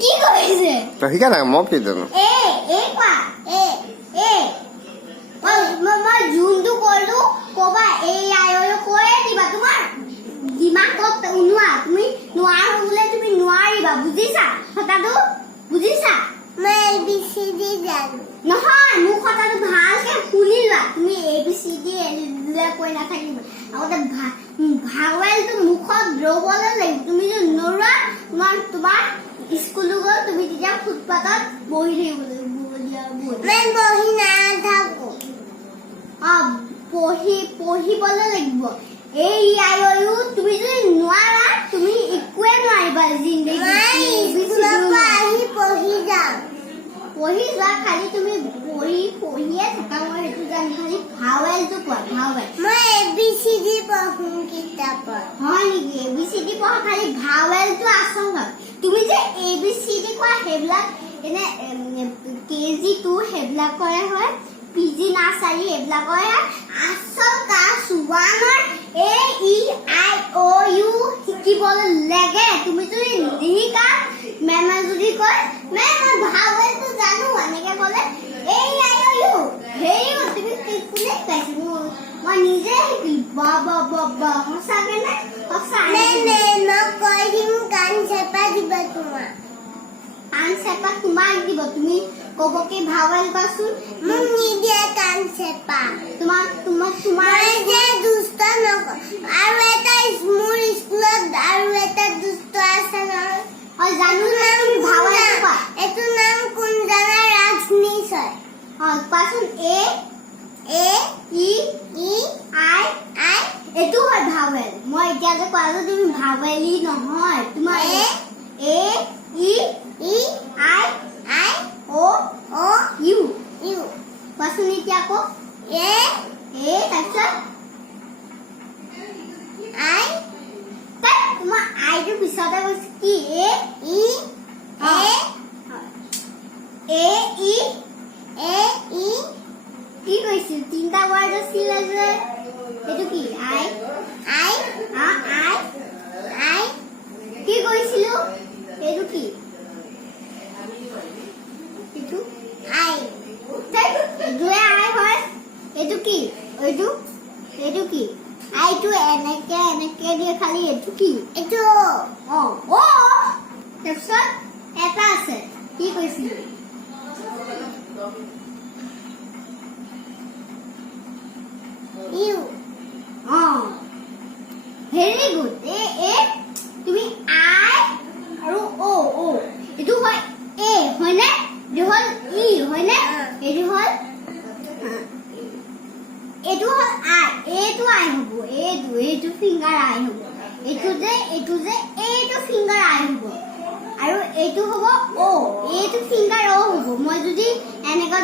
কি কৰিছে তই শিকা নাই মই কি জানো এ কোৱা এ মই যোনটো ক'লো ক'বা এই আয়ো কৈয়ে দিবা তোমাৰ দিমাগত উনোৱা তুমি নোৱাৰো বোলে তুমি নোৱাৰিবা বুজিছা কথাটো বুজিছা মই ABCD জানো নহয় মোক কথাটো ভালকে শুনি লোৱা তুমি ABCD কৈ নাথাকিবা আগতে ভাৱেলটো মুখত ৰ'বলৈ লাগিব তুমি যদি নৰোৱা তোমাৰ স্কুলত গৈ তুমি তেতিয়া ফুটপাথত বহি থাকিব লাগিব মই বহি নাথাকো পঢ়িবলৈ লাগিব এই আয়ো তুমি যদি নোৱাৰা তুমি একোৱে নোৱাৰিবা পঢ়ি যোৱা খালি তুমি পঢ়িয়ে থাকা মই সেইটো জানি খালি ভাৱেলটো কোৱা ভাৱেল মই ABCD পঢ়ো কিতাপত হয় নেকি ABCD পঢ়া খালি ভাৱেলটো আচল হয় তুমি যে ABCD কোৱা সেইবিলাক এনে KG2 সেইবিলাক কৰে হয় PG নাৰ্চাৰী এইবিলাক কৰে আচল ক্লাছ 1ৰ AEIOU শিকিবলৈ লাগে তুমি যদি নিশিকা মেমে যদি কয় মেম মই ভাৱেলটো জানো এনেকে ক'লে AEIOU হেৰিও তুমি কোনে পাইছে মই নিজে শিকিলো বা সঁচাকে নে সঁচা মই কৈ দিম কাণ চেপা দিবা তোমাক কাণ চেপা তোমাক দিব তুমি ক'ব কি ভাৱেল পাছোন মোক নিদিয়ে কাণ চেপা তোমাৰ যে দুষ্ট নকয় আৰু এটা মোৰ স্কুলত আৰু এটা দুষ্ট আছে নহয় জানো না তুমি ভাৱেল কোৱা এইটো নাম কোন জানা ৰাজনিশয় কোৱাচোন এ ই আই এইটো হয় ভাৱেল মই এতিয়া যে কোৱালো তুমি ভাৱেলি নহয় তোমাৰ এ ই আই O U কোৱাচোন এতিয়া আকৌ এ তাৰপিছত আই তোমাৰ আইটো পিছতে কৈছে কি কি কৈছিল তিনিটা ৱাৰ্ড আছিলে যে এইটো কি আই কি কৈছিলো এইটো কি এইটো আই দুয়ে আই হয় এইটো কি এইটো কি আইটো এনেকে দিয়ে খালি এইটো কি এইটো তাৰপিছত এটা আছে কি কৈছিল ইউ ভেৰি গুড তুমি আই আৰু অ এইটো হয় এ হয়নে এইটো হ'ল ই হয়নে এইটো হ'ল আই এইটো আই হ'ব এইটো ফিংগাৰ আই হ'ব এইটো যে এইটো ফিংগাৰ আই হ'ব আৰু এইটো হ'ব অ এইটো ফিংগাৰ অ হ'ব মই যদি এনেকুৱা